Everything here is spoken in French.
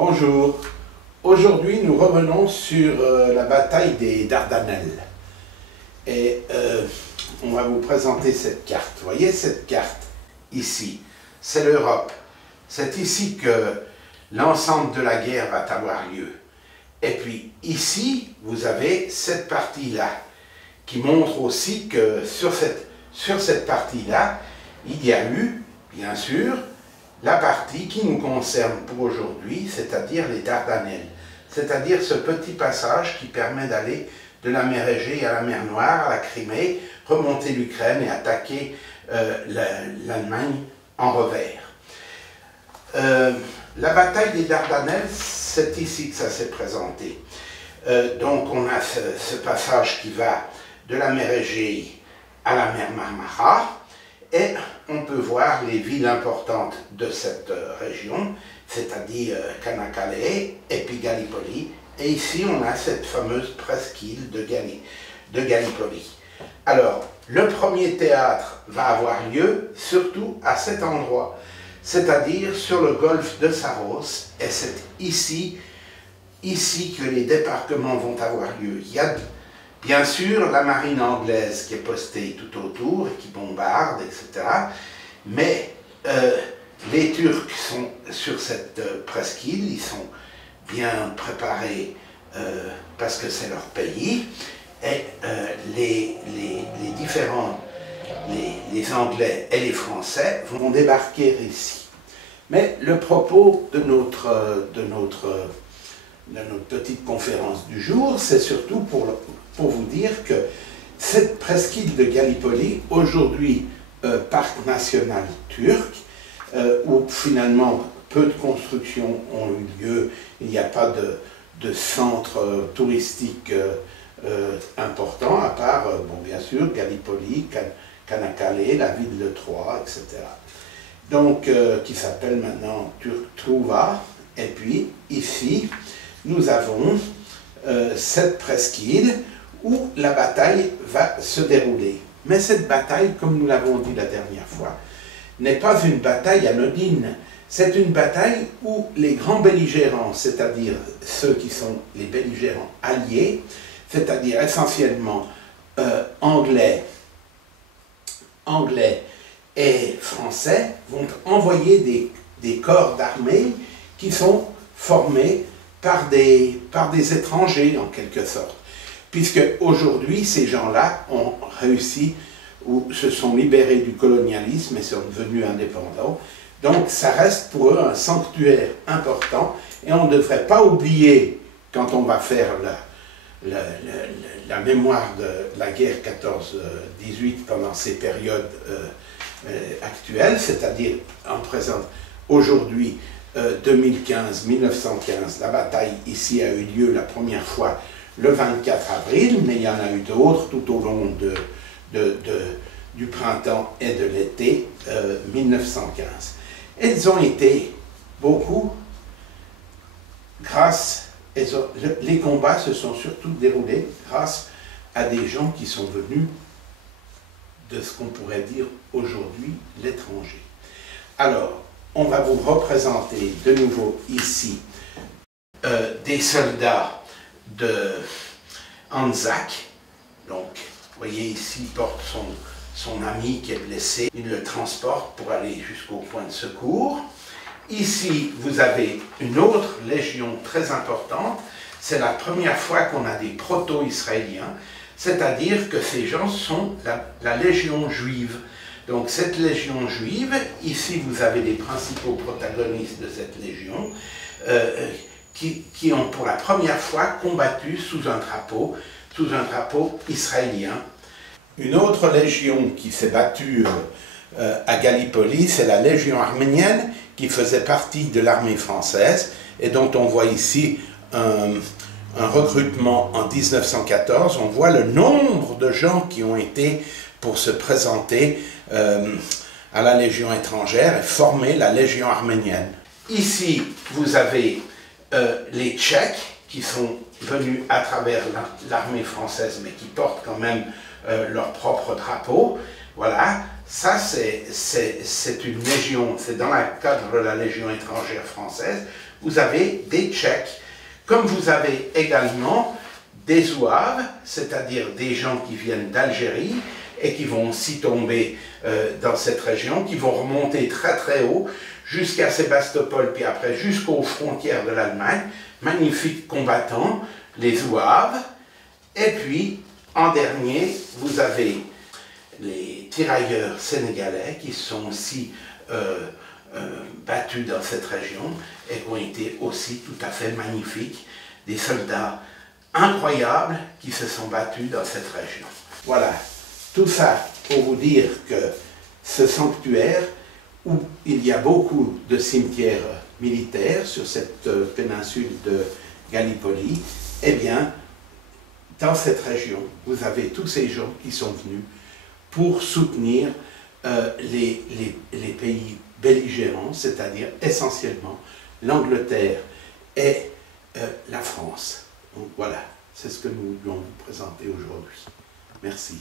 Bonjour. Aujourd'hui, nous revenons sur la bataille des Dardanelles. Et on va vous présenter cette carte. Vous voyez cette carte ici, c'est l'Europe. C'est ici que l'ensemble de la guerre va avoir lieu. Et puis ici, vous avez cette partie-là, qui montre aussi que sur cette partie-là, il y a eu, bien sûr, la partie qui nous concerne pour aujourd'hui, c'est-à-dire les Dardanelles. C'est-à-dire ce petit passage qui permet d'aller de la mer Égée à la mer Noire, à la Crimée, remonter l'Ukraine et attaquer l'Allemagne en revers. La bataille des Dardanelles, c'est ici que ça s'est présenté. Donc on a ce passage qui va de la mer Égée à la mer Marmara, et on peut voir les villes importantes de cette région, c'est-à-dire Çanakkale et puis Gallipoli. Et ici, on a cette fameuse presqu'île de Gallipoli. Alors, le premier théâtre va avoir lieu surtout à cet endroit, c'est-à-dire sur le golfe de Saros, et c'est ici que les débarquements vont avoir lieu. Il y a bien sûr la marine anglaise qui est postée tout autour et qui bombarde, etc. Mais les Turcs sont sur cette presqu'île, ils sont bien préparés parce que c'est leur pays, et les Anglais et les Français vont débarquer ici. Mais le propos de notre petite conférence du jour, c'est surtout pour vous dire que cette presqu'île de Gallipoli, aujourd'hui parc national turc, où finalement peu de constructions ont eu lieu, il n'y a pas de centre touristique important, à part, bon, bien sûr, Gallipoli, Çanakkale, la ville de Troie, etc. Donc, qui s'appelle maintenant Turktruva. Et puis, ici, nous avons cette presqu'île où la bataille va se dérouler. Mais cette bataille, comme nous l'avons dit la dernière fois, n'est pas une bataille anodine. C'est une bataille où les grands belligérants, c'est-à-dire ceux qui sont les belligérants alliés, c'est-à-dire essentiellement anglais et français, vont envoyer des corps d'armée qui sont formés par des étrangers, en quelque sorte. Puisque aujourd'hui, ces gens-là ont réussi ou se sont libérés du colonialisme et sont devenus indépendants. Donc ça reste pour eux un sanctuaire important, et on ne devrait pas oublier, quand on va faire la mémoire de la guerre 14-18 pendant ces périodes actuelles, c'est-à-dire en présent aujourd'hui 2015-1915, la bataille ici a eu lieu la première fois le 24 avril, mais il y en a eu d'autres tout au long du printemps et de l'été 1915. Elles ont été beaucoup les combats se sont surtout déroulés grâce à des gens qui sont venus de ce qu'on pourrait dire aujourd'hui l'étranger. Alors, on va vous représenter de nouveau ici des soldats de Anzac. Donc, vous voyez ici, il porte son ami qui est blessé. Il le transporte pour aller jusqu'au point de secours. Ici, vous avez une autre légion très importante. C'est la première fois qu'on a des proto-israéliens, c'est-à-dire que ces gens sont la légion juive. Donc cette légion juive, ici vous avez les principaux protagonistes de cette légion, qui ont pour la première fois combattu sous un drapeau israélien. Une autre légion qui s'est battue à Gallipoli, c'est la légion arménienne, qui faisait partie de l'armée française et dont on voit ici un recrutement en 1914. On voit le nombre de gens qui ont été pour se présenter à la Légion étrangère et former la Légion arménienne. Ici, vous avez les Tchèques qui sont venus à travers l'armée française, mais qui portent quand même leur propre drapeau. Voilà, ça c'est une légion, c'est dans le cadre de la Légion étrangère française. vous avez des Tchèques, comme vous avez également des Zouaves, c'est-à-dire des gens qui viennent d'Algérie et qui vont aussi tomber dans cette région, qui vont remonter très très haut jusqu'à Sébastopol, puis après jusqu'aux frontières de l'Allemagne, magnifiques combattants, les Zouaves. Et puis, en dernier, vous avez les tirailleurs sénégalais qui sont aussi battus dans cette région et qui ont été aussi tout à fait magnifiques, des soldats incroyables qui se sont battus dans cette région. Voilà, tout ça pour vous dire que ce sanctuaire, où il y a beaucoup de cimetières militaires sur cette péninsule de Gallipoli, eh bien, dans cette région, vous avez tous ces gens qui sont venus pour soutenir les pays belligérants, c'est-à-dire essentiellement l'Angleterre et la France. Donc voilà, c'est ce que nous voulons vous présenter aujourd'hui. Merci.